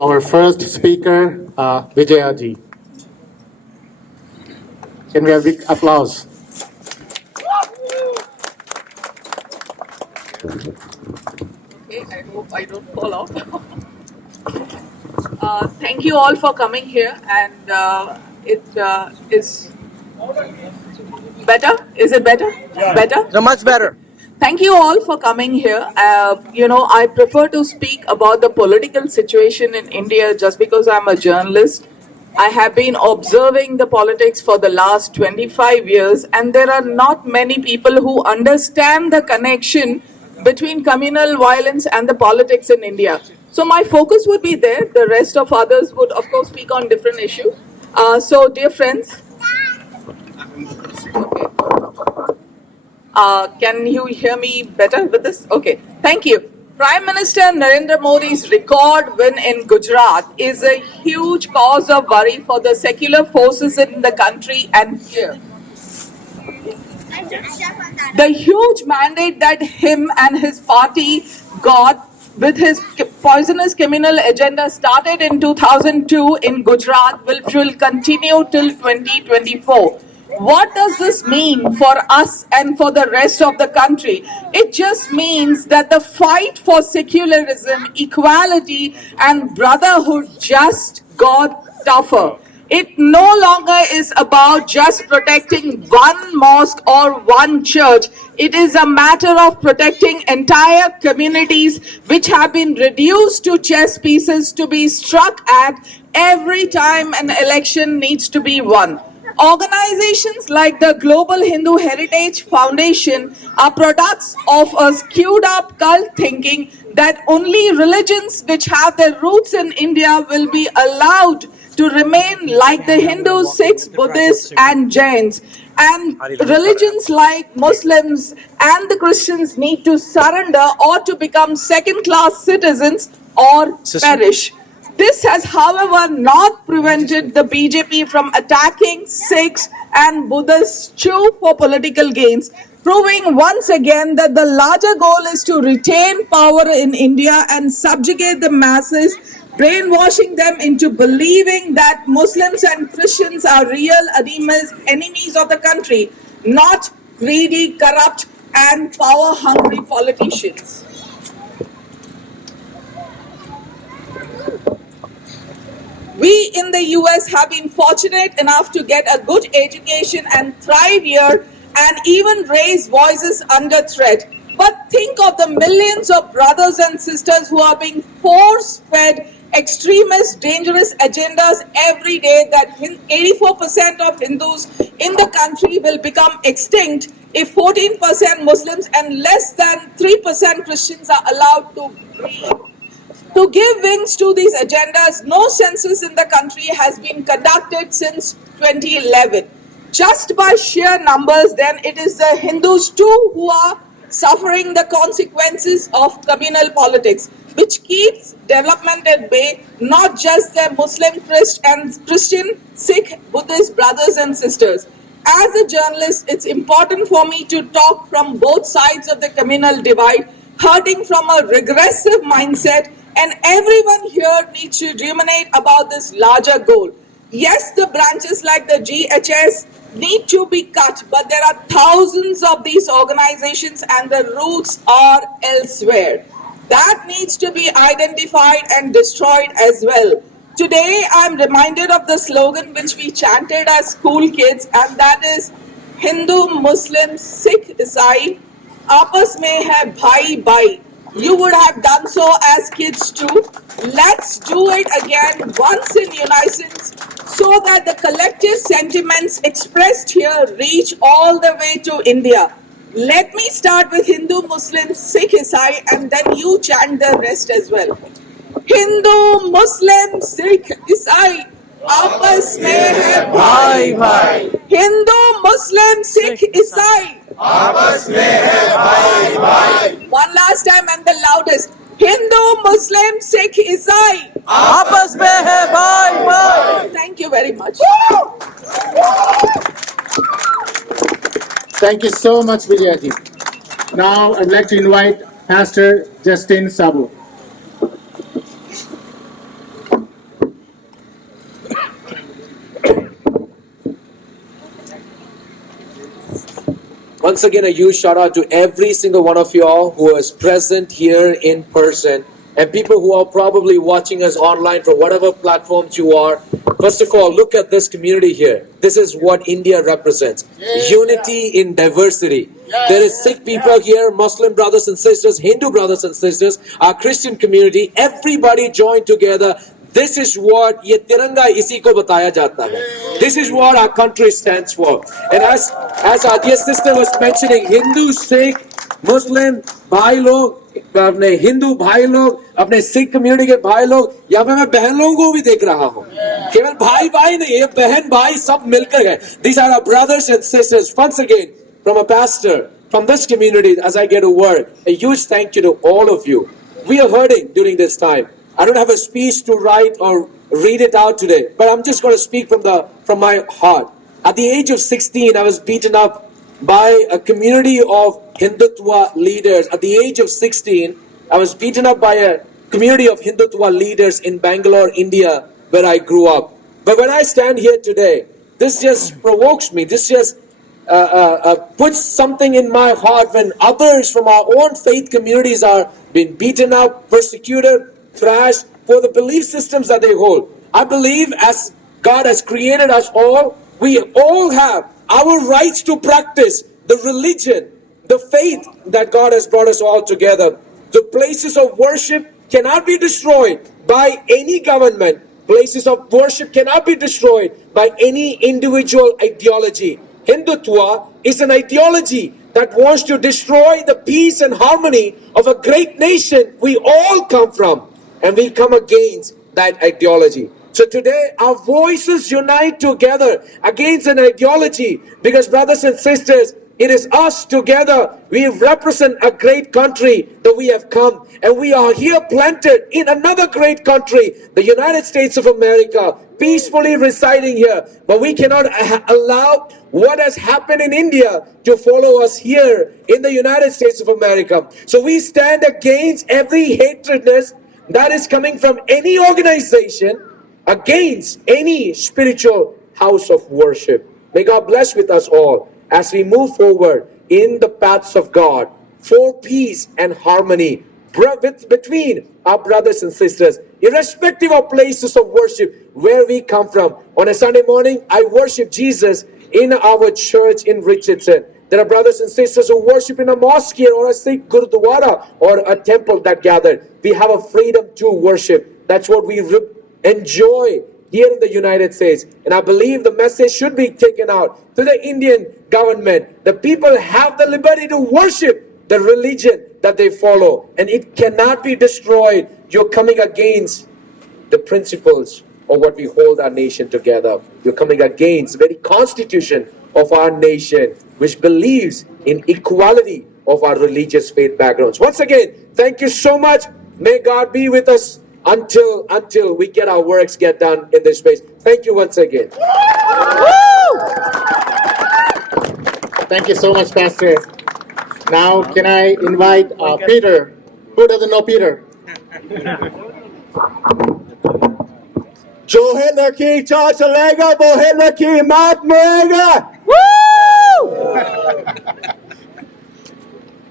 Our first speaker, Vijaya ji. Can we have big applause? Okay, I hope I don't fall off. Thank you all for coming here, and it is better. Is it better? Yeah. Better? No, much better. Thank you all for coming here. I prefer to speak about the political situation in India just because I'm a journalist. I have been observing the politics for the last 25 years, and there are not many people who understand the connection between communal violence and the politics in India. So my focus would be there. The rest of others would, of course, speak on different issues. So, dear friends, can you hear me better with this? Okay, thank you. Prime Minister Narendra Modi's record win in Gujarat is a huge cause of worry for the secular forces in the country and here. The huge mandate that him and his party got with his poisonous communal agenda started in 2002 in Gujarat will continue till 2024. What does this mean for us and for the rest of the country? It just means that the fight for secularism, equality, and brotherhood just got tougher. It no longer is about just protecting one mosque or one church. It is a matter of protecting entire communities which have been reduced to chess pieces to be struck at every time an election needs to be won. Organizations like the Global Hindu Heritage Foundation are products of a skewed up cult thinking that only religions which have their roots in India will be allowed to remain like the Hindus, Sikhs, Buddhists, and Jains. And religions like Muslims and the Christians need to surrender or to become second-class citizens or perish. This has, however, not prevented the BJP from attacking Sikhs and Buddhists too for political gains, proving once again that the larger goal is to retain power in India and subjugate the masses, brainwashing them into believing that Muslims and Christians are real enemies of the country, not greedy, corrupt, and power-hungry politicians. We in the US have been fortunate enough to get a good education and thrive here and even raise voices under threat. But think of the millions of brothers and sisters who are being force-fed extremist, dangerous agendas every day that 84% of Hindus in the country will become extinct if 14% Muslims and less than 3% Christians are allowed to breathe. To give wings to these agendas, no census in the country has been conducted since 2011. Just by sheer numbers, then it is the Hindus too who are suffering the consequences of communal politics, which keeps development at bay, not just the Muslim, Christian, Sikh, Buddhist brothers and sisters. As a journalist, it's important for me to talk from both sides of the communal divide, hurting from a regressive mindset, and everyone here needs to ruminate about this larger goal. Yes, the branches like the GHS need to be cut, but there are thousands of these organizations and the roots are elsewhere. That needs to be identified and destroyed as well. Today, I'm reminded of the slogan which we chanted as school kids, and that is Hindu, Muslim, Sikh, Isai, Aapas mein hai bhai bhai. You would have done so as kids too. Let's do it again once in unison so that the collective sentiments expressed here reach all the way to India. Let me start with Hindu, Muslim, Sikh, Isai, and then you chant the rest as well. Hindu, Muslim, Sikh, Isai, आपस में है भाई भाई. Hindu, Muslim, Sikh, Isai, आपस में है भाई भाई. One last time and the loudest. Hindu, Muslim, Sikh, Isai, आपस में है भाई भाई. Thank you very much. Thank you so much, Vijaya ji. Now, I'd like to invite Pastor Justin Sabu. Once again, a huge shout out to every single one of y'all who is present here in person, and people who are probably watching us online from whatever platforms you are. First of all, look at this community here. This is what India represents. Unity in diversity. There is Sikh people here, Muslim brothers and sisters, Hindu brothers and sisters, our Christian community, everybody joined together. This is what ये तिरंगा इसी को बताया जाता है. This is what our country stands for. And as our dear sister was mentioning, Hindu, Sikh, Muslim भाई लोग, अपने हिंदू भाई लोग, अपने सिख कम्युनिटी के भाई लोग, यहाँ पे मैं बहन लोगों को भी देख रहा हूँ. केवल भाई भाई नहीं, ये बहन भाई सब मिलकर गए. These are our brothers and sisters. Once again, from a pastor, from this community, as I get a word, a huge thank you to all of you. We are hurting during this time. I don't have a speech to write or read it out today, but I'm just going to speak from my heart. At the age of 16, I was beaten up by a community of Hindutva leaders. At the age of 16, I was beaten up by a community of Hindutva leaders in Bangalore, India, where I grew up. But when I stand here today, this just provokes me. This just puts something in my heart when others from our own faith communities are being beaten up, persecuted, thrashed for the belief systems that they hold. I believe as God has created us all, we all have our rights to practice the religion, the faith that God has brought us all together. The places of worship cannot be destroyed by any government. Places of worship cannot be destroyed by any individual ideology. Hindutva is an ideology that wants to destroy the peace and harmony of a great nation we all come from. And we come against that ideology. So today our voices unite together against an ideology, because brothers and sisters, it is us together. We represent a great country that we have come, and we are here planted in another great country, the United States of America, peacefully residing here. But we cannot allow what has happened in India to follow us here in the United States of America. So we stand against every hatredness that is coming from any organization against any spiritual house of worship. May God bless with us all as we move forward in the paths of God for peace and harmony between our brothers and sisters, irrespective of places of worship where we come from. On a Sunday morning, I worship Jesus in our church in Richardson. There are brothers and sisters who worship in a mosque here, or a Sikh Gurudwara, or a temple that gathered. We have a freedom to worship. That's what we enjoy here in the United States. And I believe the message should be taken out to the Indian government. The people have the liberty to worship the religion that they follow, and it cannot be destroyed. You're coming against the principles of what we hold our nation together. You're coming against the very constitution of our nation, which believes in equality of our religious faith backgrounds. Once again, thank you so much. May God be with us until we get our works get done in this space. Thank you once again. Thank you so much, Pastor. Now, can I invite Peter? Who doesn't know Peter? जो Hitler की चाल चलेगा वो Hitler की मौत मरेगा.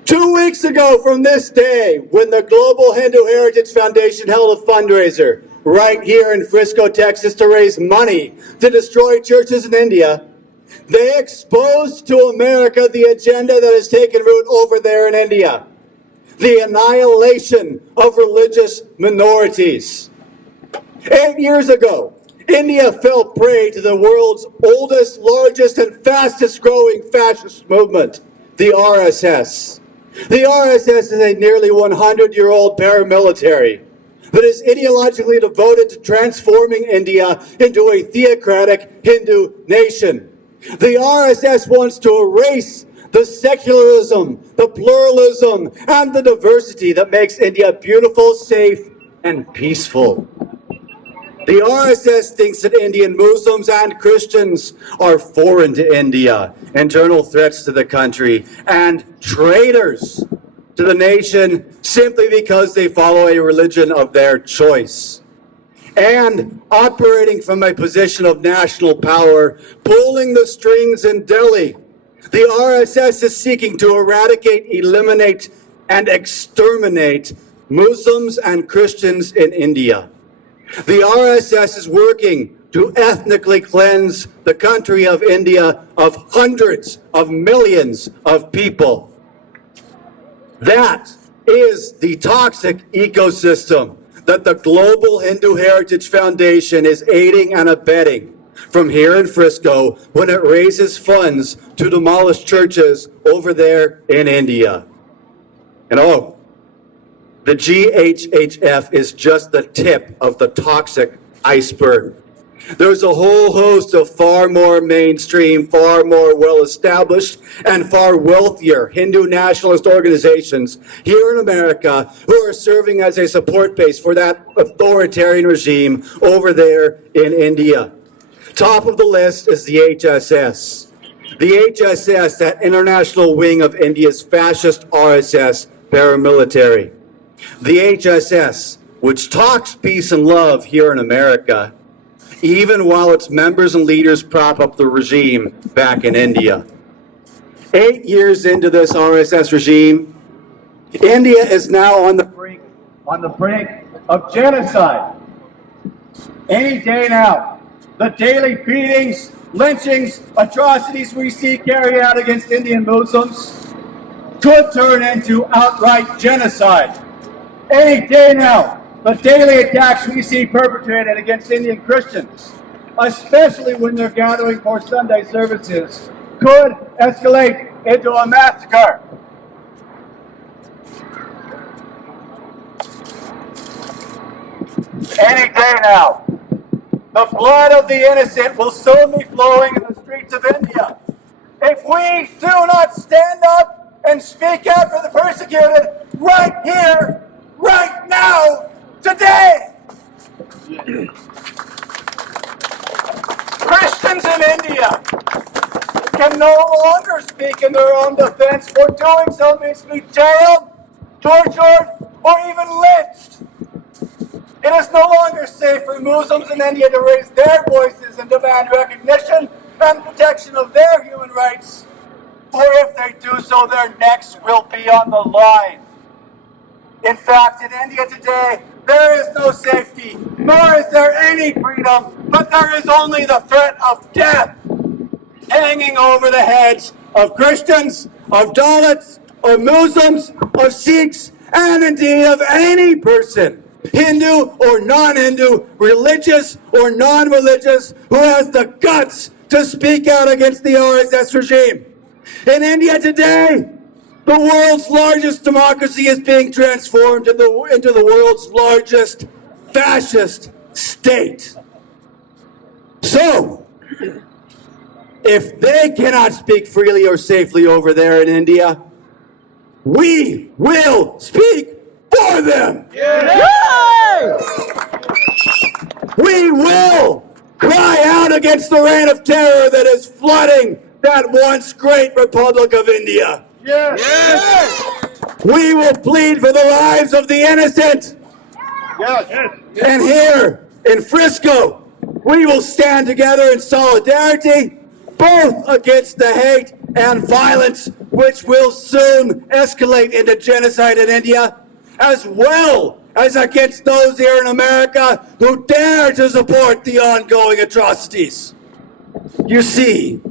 2 weeks ago from this day, when the Global Hindu Heritage Foundation held a fundraiser right here in Frisco, Texas, to raise money to destroy churches in India, they exposed to America the agenda that has taken root over there in India: the annihilation of religious minorities. 8 years ago, India fell prey to the world's oldest, largest, and fastest growing fascist movement, the RSS. The RSS is a nearly 100-year-old paramilitary that is ideologically devoted to transforming India into a theocratic Hindu nation. The RSS wants to erase the secularism, the pluralism, and the diversity that makes India beautiful, safe, and peaceful. The RSS thinks that Indian Muslims and Christians are foreign to India, internal threats to the country, and traitors to the nation simply because they follow a religion of their choice. And operating from a position of national power, pulling the strings in Delhi, The RSS is seeking to eradicate, eliminate, and exterminate Muslims and Christians in India. The RSS is working to ethnically cleanse the country of India of hundreds of millions of people. That is the toxic ecosystem that the Global Hindu Heritage Foundation is aiding and abetting from here in Frisco when it raises funds to demolish churches over there in India. And oh, the GHHF is just the tip of the toxic iceberg. There's a whole host of far more mainstream, far more well-established, and far wealthier Hindu nationalist organizations here in America who are serving as a support base for that authoritarian regime over there in India. Top of the list is the HSS. The HSS, that international wing of India's fascist RSS paramilitary. The HSS, which talks peace and love here in America, even while its members and leaders prop up the regime back in India. 8 years into this RSS regime, India is now on the brink of genocide. Any day now, the daily beatings, lynchings, atrocities we see carried out against Indian Muslims could turn into outright genocide. Any day now, the daily attacks we see perpetrated against Indian Christians, especially when they're gathering for Sunday services, could escalate into a massacre. Any day now, the blood of the innocent will soon be flowing in the streets of India. If we do not stand up and speak out for the persecuted right here, right now, today, Christians in India can no longer speak in their own defense. For doing so means to be jailed, tortured, or even lynched. It is no longer safe for Muslims in India to raise their voices and demand recognition and protection of their human rights. For if they do so, their necks will be on the line. In fact, in India today, there is no safety, nor is there any freedom, but there is only the threat of death hanging over the heads of Christians, of Dalits, of Muslims, of Sikhs, and indeed of any person, Hindu or non-Hindu, religious or non-religious, who has the guts to speak out against the RSS regime. In India today, the world's largest democracy is being transformed into the world's largest fascist state. So, if they cannot speak freely or safely over there in India, we will speak for them. We will cry out against the reign of terror that is flooding that once great Republic of India. We will plead for the lives of the innocent. And here in Frisco, we will stand together in solidarity, both against the hate and violence which will soon escalate into genocide in India, as well as against those here in America who dare to support the ongoing atrocities. You see,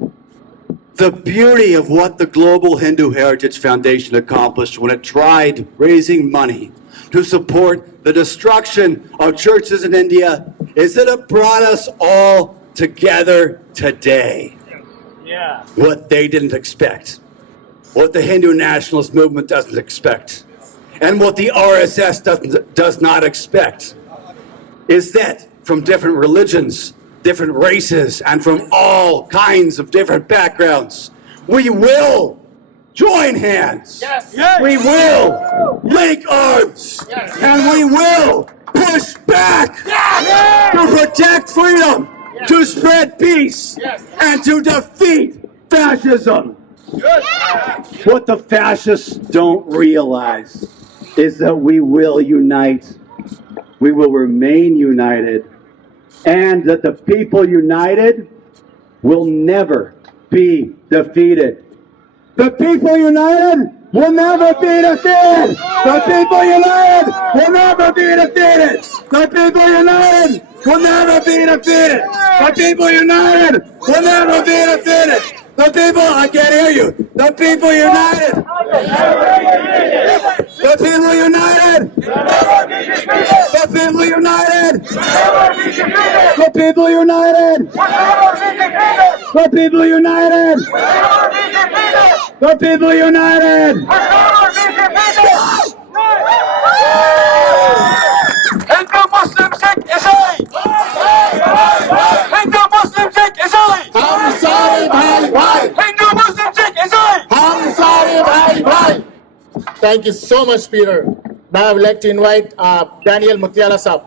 the beauty of what the Global Hindu Heritage Foundation accomplished when it tried raising money to support the destruction of churches in India is that it brought us all together today. What they didn't expect, what the Hindu nationalist movement doesn't expect, and what the RSS does not expect is that from different religions, different races, and from all kinds of different backgrounds, we will join hands. We will link arms. And we will push back to protect freedom, to spread peace, and to defeat fascism. What the fascists don't realize is that we will unite, we will remain united, and that the people united will never be defeated. The people united will never be defeated. The people united will never be defeated. The people united will never be defeated. The people united will never be defeated. The people, I can't hear you. The people united. The people united. The people united. The people united. The people united. The people united. Hindu Muslim Sikh Isai! Hindu Muslim Sikh Isai! हम सारे भाई भाई Hindu Muslim Sikh Isai! हम सारे भाई भाई. Thank you so much, Peter. Now I would like to invite Daniel Mutiala Saab.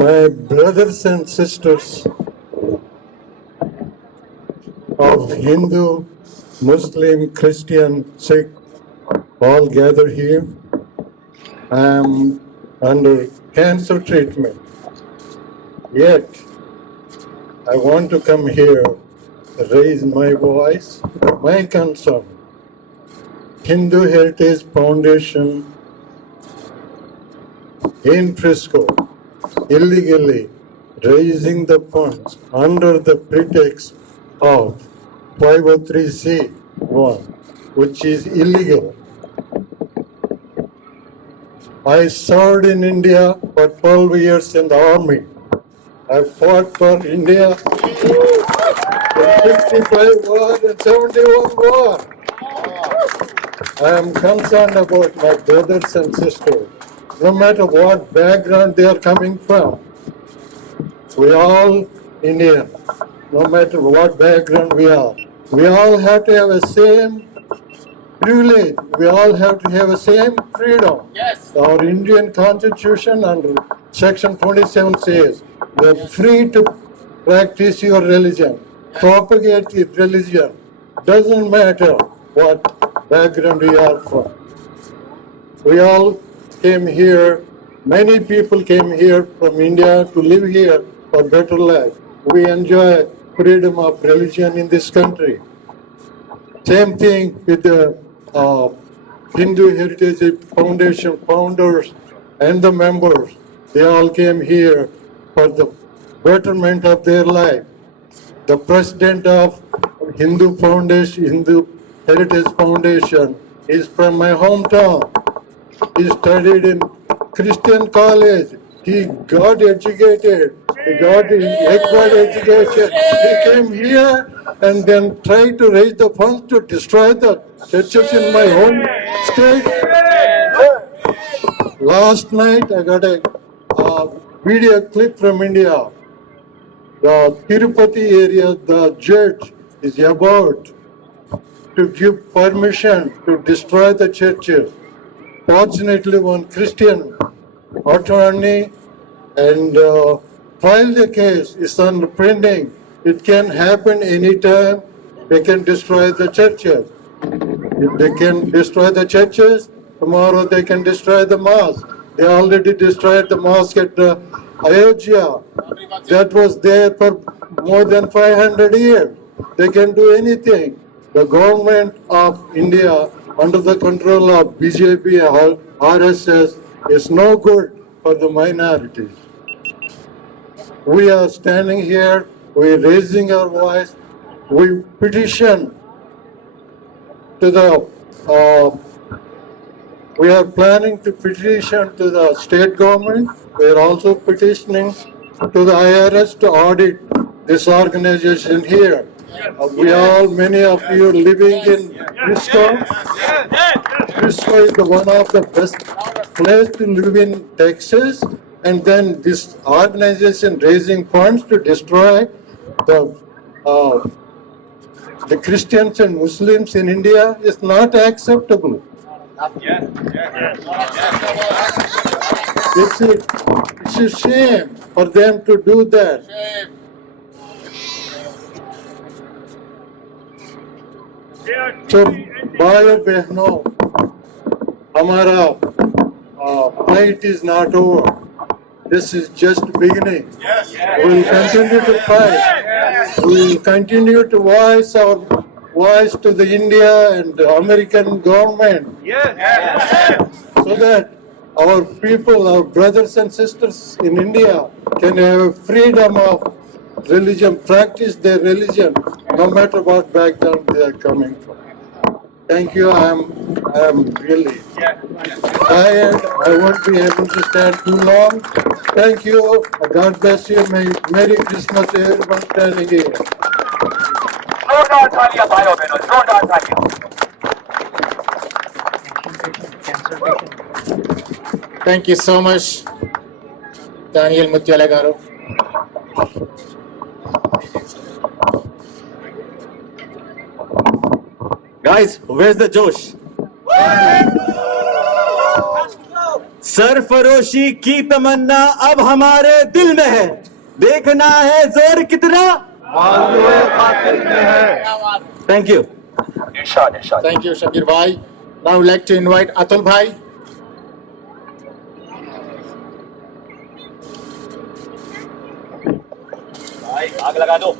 My brothers and sisters of Hindu, Muslim, Christian, Sikh, all gather here. I am under cancer treatment. Yet, I want to come here, raise my voice, my concern. Hindu Heritage Foundation in Frisco illegally raising the funds under the pretext of 503c1, which is illegal. I served in India for 12 years in the army. I fought for India in 55 war and 71 war. I am concerned about my brothers and sisters, no matter what background they are coming from. We all Indian, no matter what background we are. We all have to have the same privilege. We all have to have the same freedom. Yes. Our Indian Constitution under Section 27 says you are free to practice your religion, propagate your religion. Doesn't matter what background we are from. We all came here, many people came here from India to live here for better life. We enjoy freedom of religion in this country. Same thing with the Hindu Heritage Foundation founders and the members. They all came here for the betterment of their life. The president of Hindu Foundation, Hindu Heritage Foundation is from my hometown. He studied in Christian college. He got educated. He got acquired education. He came here and then tried to raise the funds to destroy the churches in my home state. Last night I got a video clip from India. The Tirupati area, the judge is about to give permission to destroy the churches. Fortunately, one Christian attorney and filed the case. It's on printing. It can happen anytime. They can destroy the churches. If they can destroy the churches, tomorrow they can destroy the mosque. They already destroyed the mosque at Ayodhya. That was there for more than 500 years. They can do anything. The government of India, under the control of BJP or RSS, is no good for the minorities. We are standing here, we are raising our voice, we petition to the, we are planning to petition to the state government. We are also petitioning to the IRS to audit this organization here. Many of you are living in Frisco. Frisco is one of the best place to live in Texas. And then this organization raising funds to destroy the Christians and Muslims in India is not acceptable. It's a shame for them to do that. So, भाइयों बहनों, हमारा fight is not over. This is just beginning. We will continue to fight. We will continue to voice our voice to the India and the American government. So that our people, our brothers and sisters in India can have freedom of religion, practice their religion, no matter what background they are coming from. Thank you. I am really tired. I won't be able to stand too long. Thank you. God bless you. Merry Christmas to everyone standing here. जोरदार तालियां भाइयों बहनों, जोरदार तालियां। Thank you so much, Daniel Mutyala garu. Guys, where's the Josh? सरफरोशी की तमन्ना अब हमारे दिल में है, देखना है जोर कितना Thank you. Irshad Irshad. Thank you, Shabir Bhai. Now I would like to invite Atul Bhai. भाई आग लगा दो।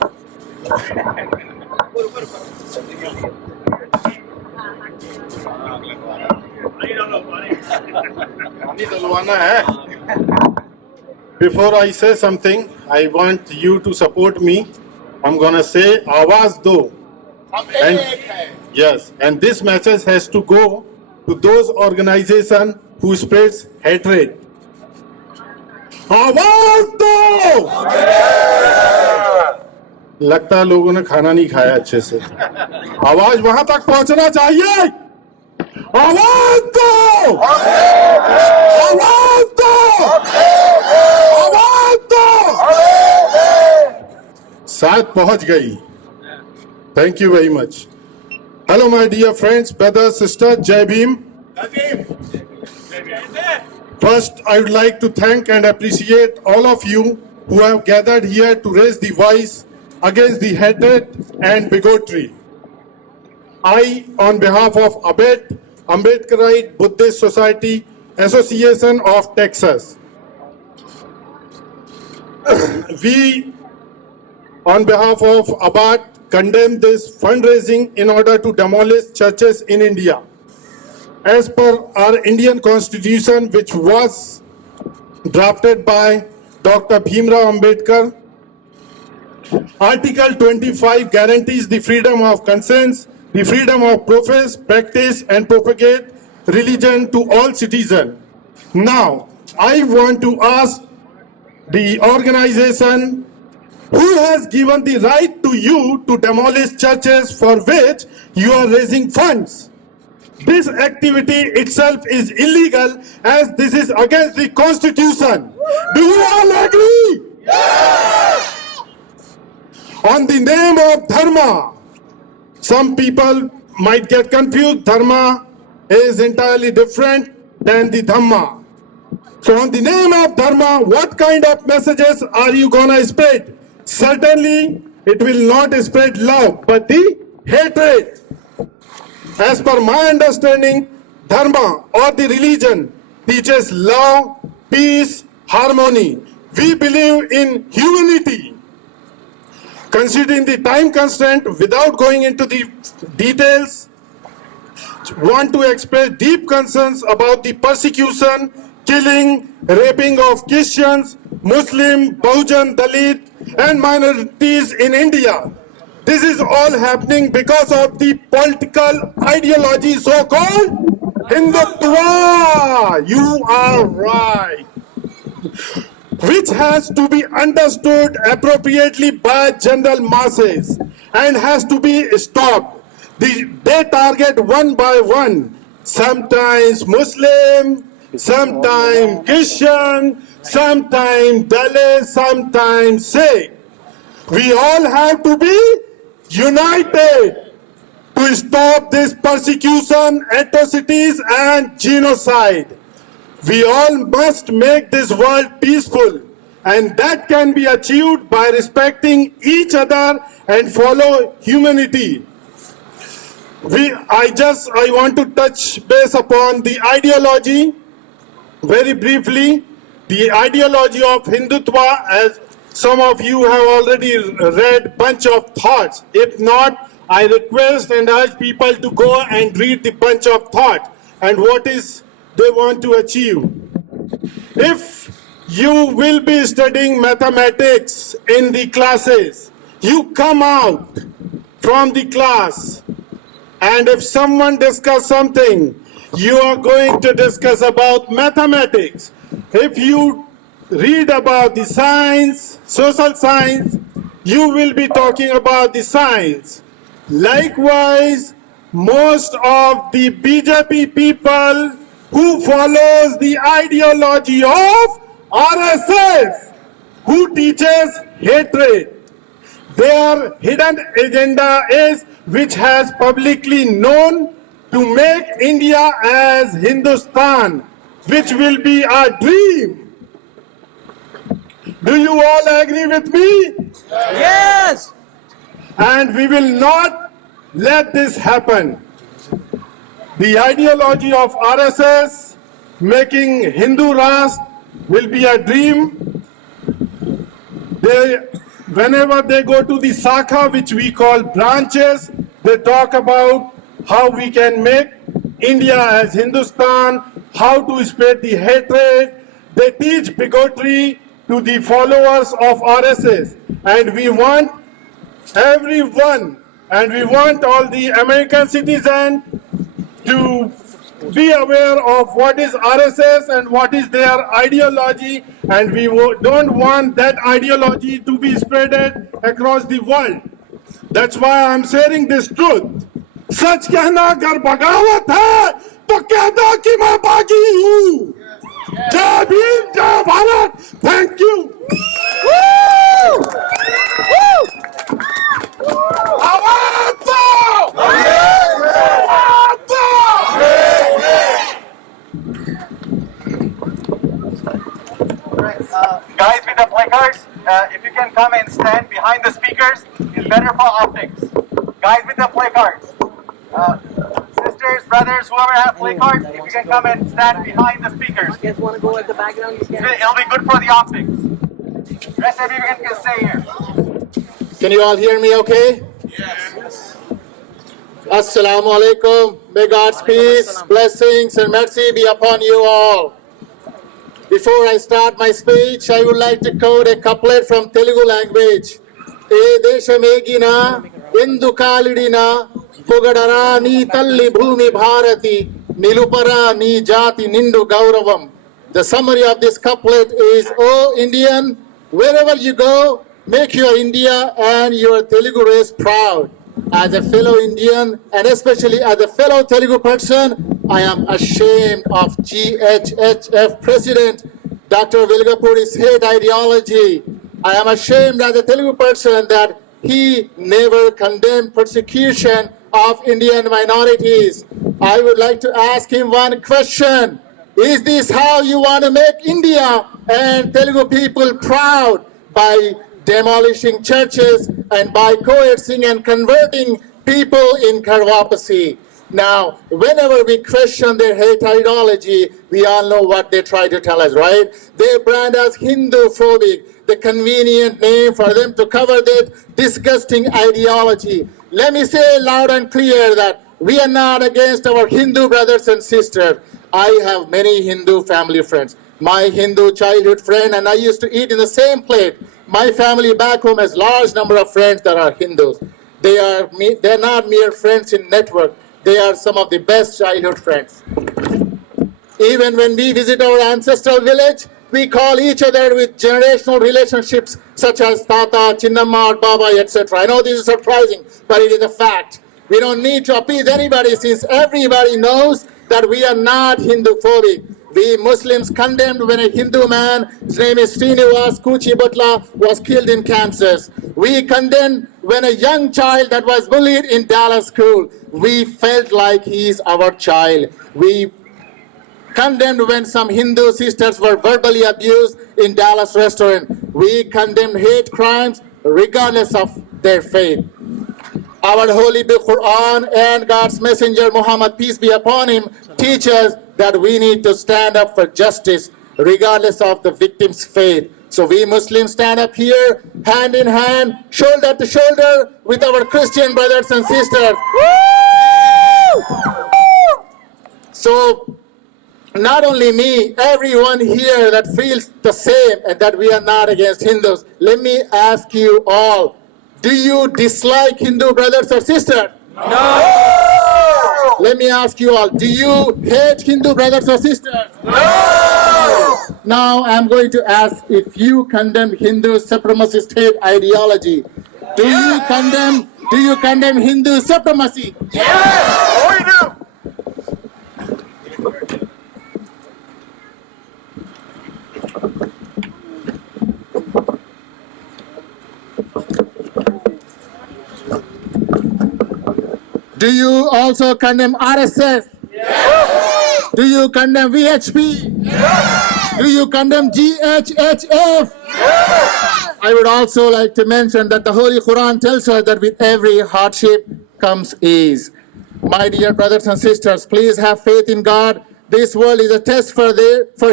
Before I say something, I want you to support me. I'm gonna say Awaz Do. And yes, and this message has to go to those organizations who spreads hatred. आवाज दो! लगता है लोगों ने खाना नहीं खाया अच्छे से। आवाज वहां तक पहुंचना चाहिए। आवाज दो! आवाज दो! आवाज दो! शायद पहुंच गई। Thank you very much. Hello, my dear friends, brothers, sisters, Jai Bhim. First, I would like to thank and appreciate all of you who have gathered here to raise the voice against the hatred and bigotry. I, on behalf of Ambedkarite Buddhist Society Association of Texas, we, on behalf of ABAT, condemn this fundraising in order to demolish churches in India. As per our Indian Constitution, which was drafted by Dr. Bhimrao Ambedkar, Article 25 guarantees the freedom of conscience, the freedom of profess, practice, and propagate religion to all citizens. Now, I want to ask the organization who has given the right to you to demolish churches for which you are raising funds. This activity itself is illegal as this is against the Constitution. Do you all agree? Yes! On the name of Dharma, some people might get confused. Dharma is entirely different than the Dhamma. So on the name of Dharma, what kind of messages are you gonna spread? Certainly, it will not spread love, but the hatred. As per my understanding, Dharma or the religion teaches love, peace, harmony. We believe in humanity. Considering the time constraint, without going into the details, want to express deep concerns about the persecution, killing, raping of Christians, Muslim, Bahujan, Dalit, and minorities in India. This is all happening because of the political ideology so-called Hindutva. You are right. Which has to be understood appropriately by general masses and has to be stopped. They target one by one, sometimes Muslim, sometimes Christian, sometimes Dalit, sometimes Sikh. We all have to be united to stop this persecution, atrocities, and genocide. We all must make this world peaceful, and that can be achieved by respecting each other and follow humanity. I want to touch base upon the ideology. Very briefly, the ideology of Hindutva, as some of you have already read bunch of thoughts. If not, I request and urge people to go and read the bunch of thought and what is they want to achieve. If you will be studying mathematics in the classes, you come out from the class, and if someone discuss something, you are going to discuss about mathematics. If you read about the science, social science, you will be talking about the science. Likewise, most of the BJP people who follows the ideology of RSS, who teaches hatred, their hidden agenda is, which has publicly known, to make India as Hindustan, which will be our dream. Do you all agree with me? Yes! And we will not let this happen. The ideology of RSS, making Hindu Rashtra, will be a dream. Whenever they go to the Sakha, which we call branches, they talk about how we can make India as Hindustan, how to spread the hatred. They teach bigotry to the followers of RSS. And we want everyone, and we want all the American citizens to be aware of what is RSS and what is their ideology, and we don't want that ideology to be spreaded across the world. That's why I'm sharing this truth. सच कहना अगर बगावत है तो कह दो कि मैं बागी हूँ. जय भीम, जय भारत. Thank you. आवाज दो. आवाज दो. Guys with the placards, if you can come and stand behind the speakers, it's better for optics. Guys with the placards, sisters, brothers, whoever have placards, if you can come and stand behind the speakers. You guys want to go at the background? You can. It'll be good for the optics. Rest of you can stay here. Can you all hear me okay? Yes. Assalamu alaikum. May God's peace, blessings, and mercy be upon you all. Before I start my speech, I would like to quote a couplet from Telugu language. E deshamegina indukalidina pogadara ni talli bhumi bharati nilupara ni jati nindu gauravam. The summary of this couplet is, O Indian, wherever you go, make your India and your Telugu race proud. As a fellow Indian, and especially as a fellow Telugu person, I am ashamed of GHHF President Dr. Velgapuri's hate ideology. I am ashamed as a Telugu person that he never condemned persecution of Indian minorities. I would like to ask him one question. Is this how you want to make India and Telugu people proud? By demolishing churches and by coercing and converting people in Karwapasi. Now, whenever we question their hate ideology, we all know what they try to tell us, right? They brand us Hindu-phobic, the convenient name for them to cover that disgusting ideology. Let me say loud and clear that we are not against our Hindu brothers and sisters. I have many Hindu family friends. My Hindu childhood friend and I used to eat in the same plate. My family back home has large number of friends that are Hindus. They're not mere friends in network. They are some of the best childhood friends. Even when we visit our ancestral village, we call each other with generational relationships such as Tata, Chinnamma, or Baba, etc. I know this is surprising, but it is a fact. We don't need to appease anybody since everybody knows that we are not Hindu-phobic. We Muslims condemned when a Hindu man, his name is Srinivas Kuchibutla, was killed in Kansas. We condemned when a young child that was bullied in Dallas school. We felt like he's our child. We condemned when some Hindu sisters were verbally abused in Dallas restaurant. We condemned hate crimes regardless of their faith. Our holy book Quran and God's messenger Muhammad, peace be upon him, teach us that we need to stand up for justice regardless of the victim's faith. So we Muslims stand up here, hand in hand, shoulder to shoulder with our Christian brothers and sisters. So not only me, everyone here that feels the same and that we are not against Hindus. Let me ask you all, do you dislike Hindu brothers or sisters? No! Let me ask you all, do you hate Hindu brothers or sisters? No! Now I'm going to ask if you condemn Hindu supremacist hate ideology. Do you condemn Hindu supremacy? Yes, we do. Do you also condemn RSS? Yes. Do you condemn VHP? Yes. Do you condemn GHHF? Yes. I would also like to mention that the Holy Quran tells us that with every hardship comes ease. My dear brothers and sisters, please have faith in God. This world is a test for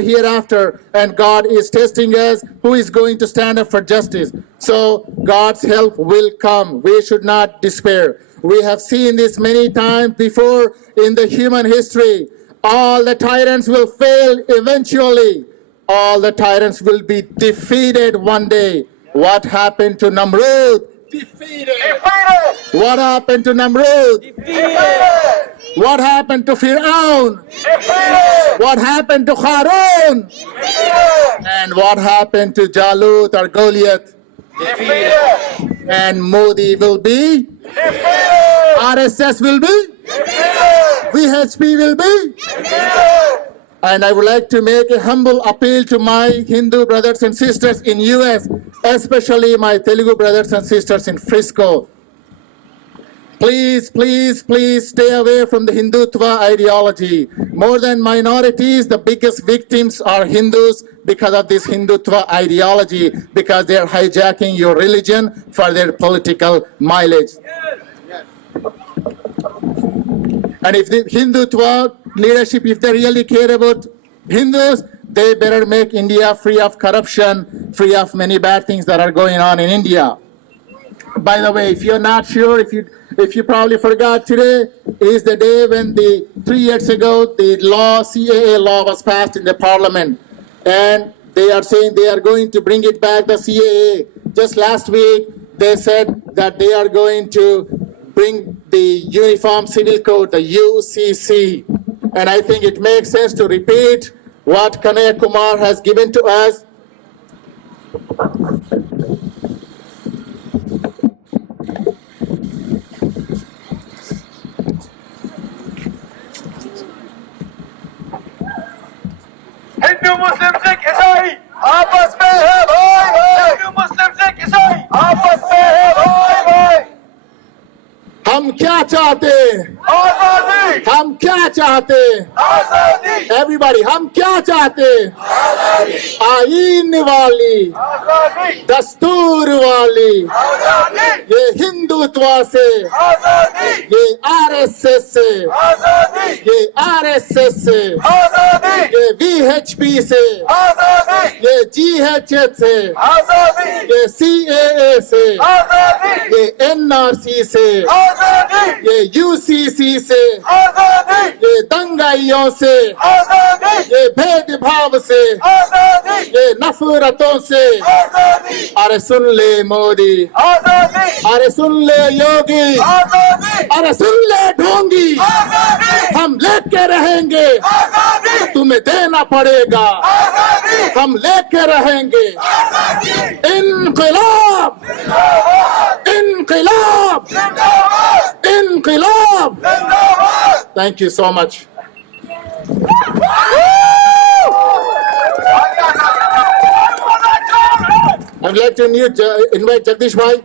hereafter, and God is testing us who is going to stand up for justice. So God's help will come. We should not despair. We have seen this many times before in the human history. All the tyrants will fail eventually. All the tyrants will be defeated one day. What happened to Namrud? Defeated. What happened to Namrud? Defeated. What happened to Fir'aun? Defeated. What happened to Harun? Defeated. And what happened to Jalut or Goliath? Defeated. And Modi will be? Defeated. RSS will be? Defeated. VHP will be? Defeated. And I would like to make a humble appeal to my Hindu brothers and sisters in US, especially my Telugu brothers and sisters in Frisco. Please, please, please stay away from the Hindutva ideology. More than minorities, the biggest victims are Hindus because of this Hindutva ideology, because they are hijacking your religion for their political mileage. And if the Hindutva leadership, if they really care about Hindus, they better make India free of corruption, free of many bad things that are going on in India. By the way, if you're not sure, if you probably forgot, today is the day when 3 years ago, the CAA law was passed in the parliament. And they are saying they are going to bring it back, the CAA. Just last week, they said that they are going to bring the Uniform Civil Code, the UCC. And I think it makes sense to repeat what Kanaya Kumar has given to us. Hindu मुस्लिम सिख ईसाई आपस में है भाई भाई। हिंदू मुस्लिम सिख ईसाई आपस में है भाई भाई। हम क्या चाहते हैं? आजादी। हम क्या चाहते हैं? आजादी। Everybody, हम क्या चाहते हैं? आजादी। आईन वाली, आजादी। दस्तूर वाली, आजादी। ये हिंदुत्व से, आजादी। ये आरएसएस से, आजादी। ये आरएसएस से, आजादी। ये VHP से, आजादी। ये GHHF से, आजादी। ये CAA से, आजादी। ये NRC से, आजादी। ये UCC से, आजादी। ये दंगाइयों से, आजादी। ये भेदभाव से, आजादी। ये नफरतों से। आजादी। अरे सुन ले मोदी, आजादी। अरे सुन ले योगी, आजादी। अरे सुन ले ढोंगी, आजादी। हम लेके रहेंगे, आजादी। तुम्हें देना पड़ेगा, आजादी। हम लेके रहेंगे। आजादी। इनकलाब, इनकलाब, जिंदाबाद। इनकलाब। जिंदाबाद। Thank you so much. I'd like to invite Jagdish Bhai.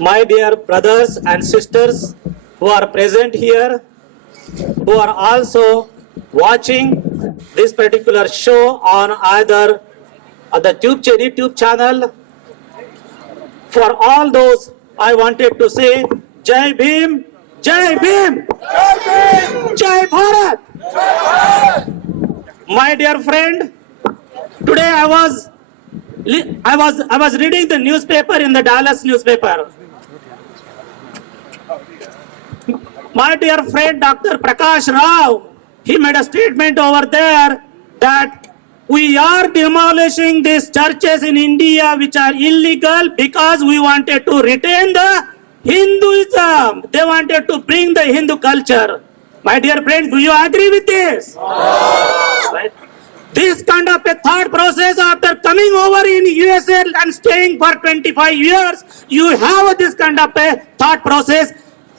My dear brothers and sisters, who are present here, who are also watching this particular show on either the YouTube channel. For all those, I wanted to say, Jai Bhim, Jai Bhim, Jai Bhim, Jai Bharat. My dear friend, today I was reading the newspaper in the Dallas newspaper. My dear friend, Dr. Prakash Rao, he made a statement over there that we are demolishing these churches in India which are illegal because we wanted to retain the Hinduism. They wanted to bring the Hindu culture. My dear friend, do you agree with this? Right? This kind of a thought process after coming over in USA and staying for 25 years, you have this kind of a thought process.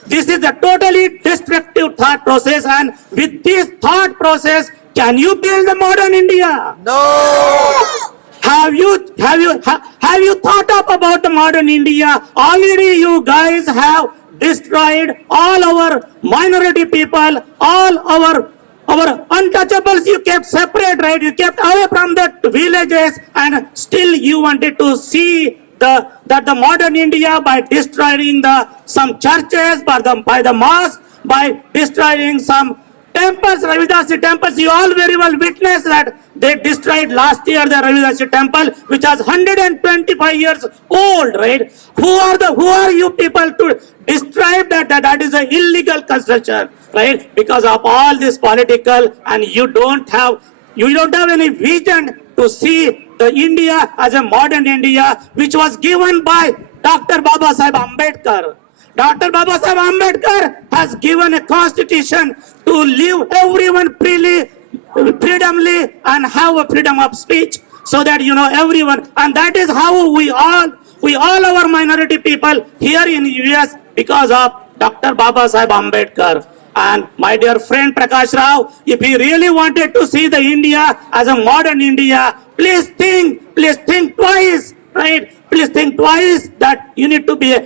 This is a totally destructive thought process, and with this thought process, can you build a modern India? No. Have you thought up about the modern India? Already you guys have destroyed all our minority people, all our untouchables. You kept separate, right? You kept away from the villages, and still you wanted to see that the modern India by destroying some churches, by the mosque, by destroying some temples, Ravidasi temples. You all very well witnessed that they destroyed last year the Ravidasi temple, which was 125 years old, right? Who are you people to describe that is an illegal construction, right? Because of all this political, and you don't have any vision to see the India as a modern India, which was given by Dr. Baba Sahib Ambedkar. Dr. Baba Sahib Ambedkar has given a constitution to live everyone freely, and have a freedom of speech, so that everyone, and that is how we all our minority people here in US, because of Dr. Baba Sahib Ambedkar. And my dear friend Prakash Rao, if he really wanted to see the India as a modern India, please think twice, right? Please think twice that you need to be in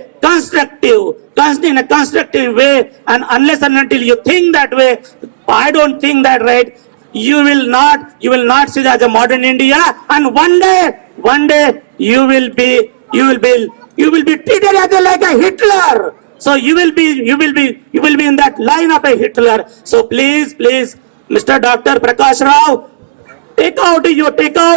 a constructive way, and unless and until you think that way, I don't think that, right? You will not see that as a modern India, and one day you will be treated as like a Hitler. So you will be in that line of a Hitler. So please, Mr. Dr. Prakash Rao, take out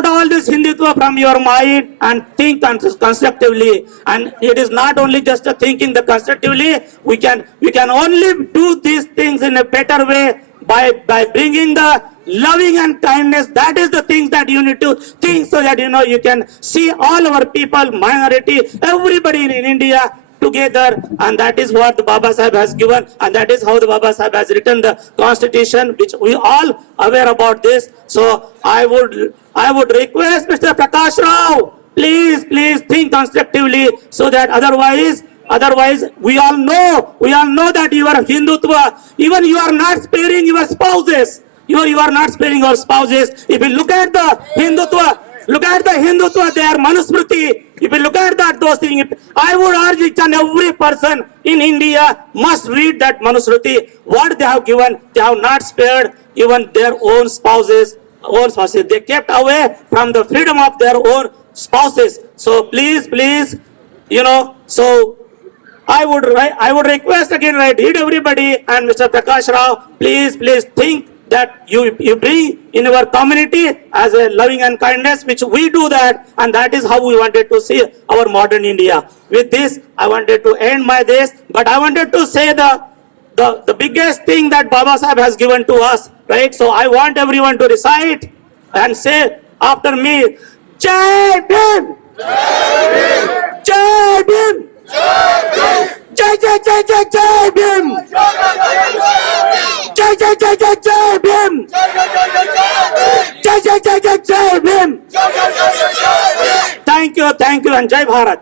all this Hindutva from your mind and think constructively. And it is not only just thinking constructively. We can only do these things in a better way by bringing the loving and kindness. That is the things that you need to think, so that you can see all our people, minority, everybody in India together, and that is what the Baba Sahib has given, and that is how the Baba Sahib has written the constitution, which we all aware about this. So I would request Mr. Prakash Rao, please think constructively, so that otherwise we all know that you are Hindutva. Even you are not sparing your spouses. You are not sparing your spouses. If you look at the Hindutva, they are Manusmriti. If you look at those things, I would urge each and every person in India must read that Manusmriti. What they have given, they have not spared even their own spouses. They kept away from the freedom of their own spouses. So please, so I would request again, right, read everybody, and Mr. Prakash Rao, please think that you bring in our community as a loving and kindness, which we do that, and that is how we wanted to see our modern India. With this, I wanted to end my this, but I wanted to say the biggest thing that Baba Sahib has given to us, right? So I want everyone to recite and say after me, Jai Bhim! Jai Bhim! Jai Jai Jai Jai Jai Bhim! Jai Jai Jai Jai Jai Bhim! Jai Jai Jai Jai Jai Bhim! Thank you, and Jai Bharat.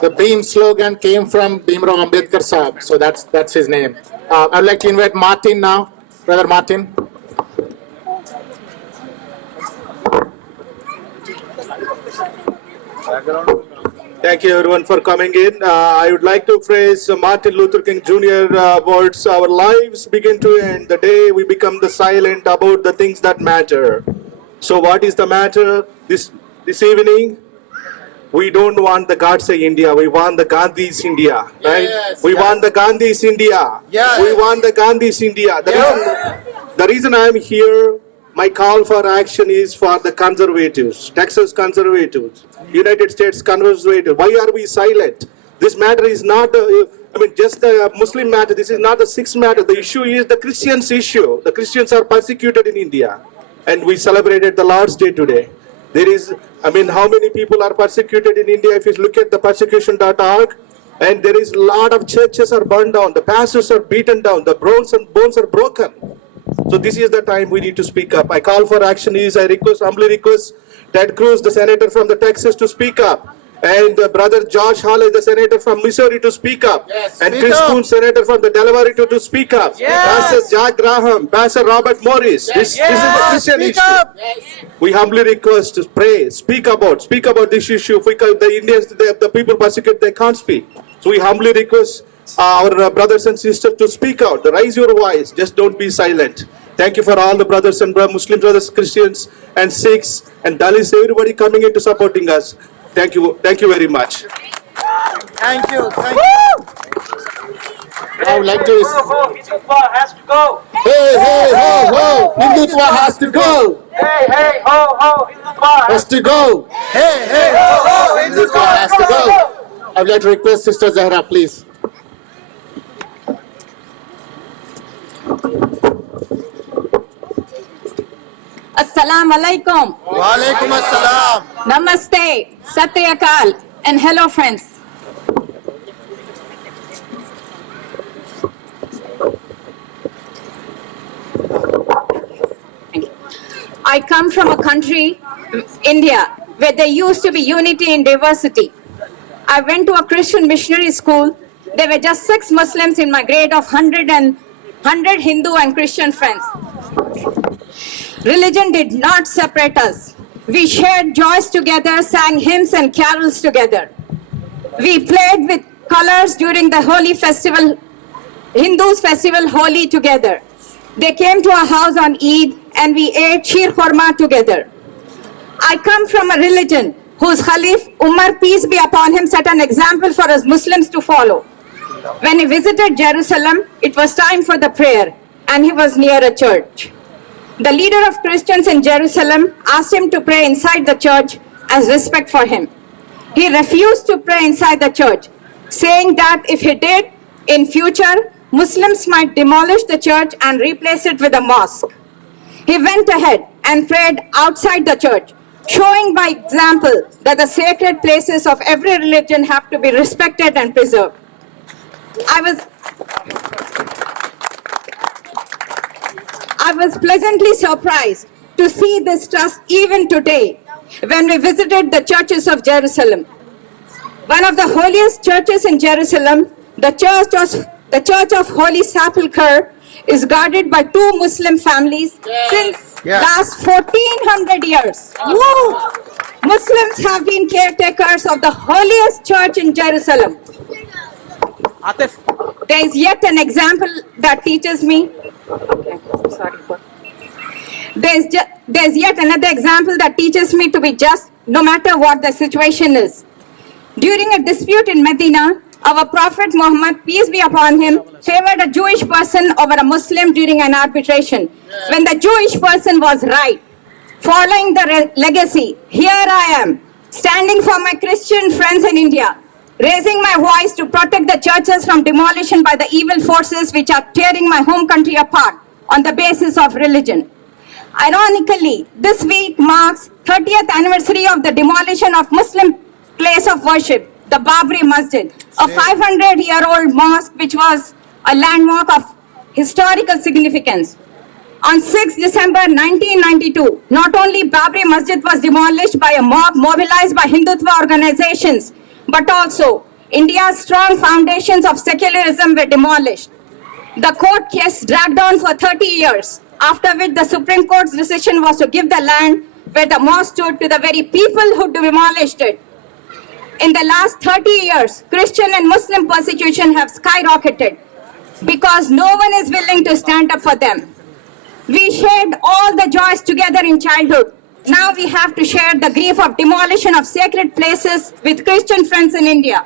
The Bhim slogan came from Bhimrao Ambedkar Sahib, so that's his name. I'd like to invite Martin now, Brother Martin. Background. Thank you everyone for coming in. I would like to phrase Martin Luther King Jr. Words, our lives begin to end the day we become the silent about the things that matter. So what is the matter this evening? We don't want the God's India, we want the Gandhi's India, right? Yes, we yes. want the Gandhi's India. Yes. We want the Gandhi's India. The reason I am here, my call for action is for the conservatives, Texas conservatives, United States conservatives. Why are we silent? This matter is not, just the Muslim matter. This is not the Sikh matter. The issue is the Christians' issue. The Christians are persecuted in India. And we celebrated the Lord's Day today. There is, how many people are persecuted in India? If you look at the persecution.org, and there is a lot of churches are burned down. The pastors are beaten down. The bones are broken. So this is the time we need to speak up. I call for action I humbly request Ted Cruz, the senator from the Texas, to speak up. And Brother Josh Hawley, the senator from Missouri, to speak up. Yes, and speak Chris up. Coons, senator from the Delaware, to speak up. Yes. Pastor Jack Graham, Pastor Robert Morris. This is the Christian Speak issue. up. We humbly request to pray, speak about this issue. If the Indians, the people persecuted, they can't speak. So we humbly request our brothers and sisters to speak out, raise your voice, just don't be silent. Thank you for all the brothers and Muslim brothers, Christians and Sikhs and Dalits, everybody coming in to supporting us. Thank you very much. Thank you. I would like to. Hindutva has to go. Hey, ho, ho! Hindutva has to go! Hey, ho, Hindutva Has to go! Hey, ho, ho, Hindutva has to go! I would like to request Sister Zahra, please. Assalamu alaikum. Wa alaikum assalam. Namaste. Satya Akal. And hello, friends. Thank you. I come from a country, India, where there used to be unity in diversity. I went to a Christian missionary school. There were just 6 Muslims in my grade of 100 Hindu and Christian friends. Religion did not separate us. We shared joys together, sang hymns and carols together. We played with colors during the holy festival, Hindus' festival Holi together. They came to our house on Eid and we ate sheer khurma together. I come from a religion whose Khalif Umar, peace be upon him, set an example for us Muslims to follow. When he visited Jerusalem, it was time for the prayer and he was near a church. The leader of Christians in Jerusalem asked him to pray inside the church as respect for him. He refused to pray inside the church, saying that if he did, in future, Muslims might demolish the church and replace it with a mosque. He went ahead and prayed outside the church, showing by example that the sacred places of every religion have to be respected and preserved. I was pleasantly surprised to see this trust even today when we visited the churches of Jerusalem. One of the holiest churches in Jerusalem, the Church of Holy Sepulchre, is guarded by 2 Muslim families since last 1400 years. Woo! Muslims have been caretakers of the holiest church in Jerusalem. There is yet an example that teaches me. There's yet another example that teaches me to be just no matter what the situation is. During a dispute in Medina, our Prophet Muhammad, peace be upon him, favored a Jewish person over a Muslim during an arbitration. When the Jewish person was right, following the legacy, here I am, standing for my Christian friends in India, raising my voice to protect the churches from demolition by the evil forces which are tearing my home country apart on the basis of religion. Ironically, this week marks 30th anniversary of the demolition of Muslim place of worship, the Babri Masjid, a 500-year-old mosque which was a landmark of historical significance. On 6 December 1992, not only Babri Masjid was demolished by a mob mobilized by Hindutva organizations, but also India's strong foundations of secularism were demolished. The court case dragged on for 30 years, after which the Supreme Court's decision was to give the land where the mosque stood to the very people who demolished it. in the last 30 years, Christian and Muslim persecution have skyrocketed because no one is willing to stand up for them. We shared all the joys together in childhood. Now we have to share the grief of demolition of sacred places with Christian friends in India.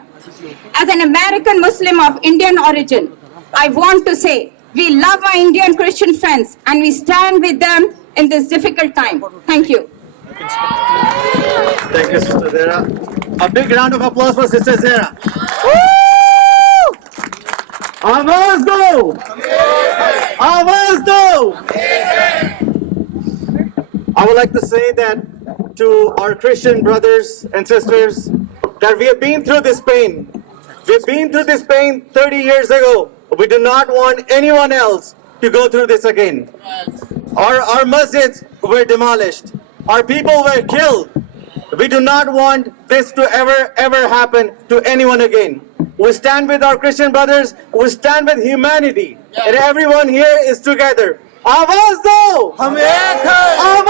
As an American Muslim of Indian origin, I want to say we love our Indian Christian friends and we stand with them in this difficult time. Thank you. Thank you, Sister Zara. A big round of applause for Sister Zara. आवाज दो! आवाज दो! I would like to say that to our Christian brothers and sisters that we have been through this pain. We've been through this pain 30 years ago. We do not want anyone else to go through this again. Our masjids were demolished. Our people were killed. We do not want this to ever happen to anyone again. We stand with our Christian brothers. We stand with humanity. And everyone here is together. आवाज दो! हम एक हैं!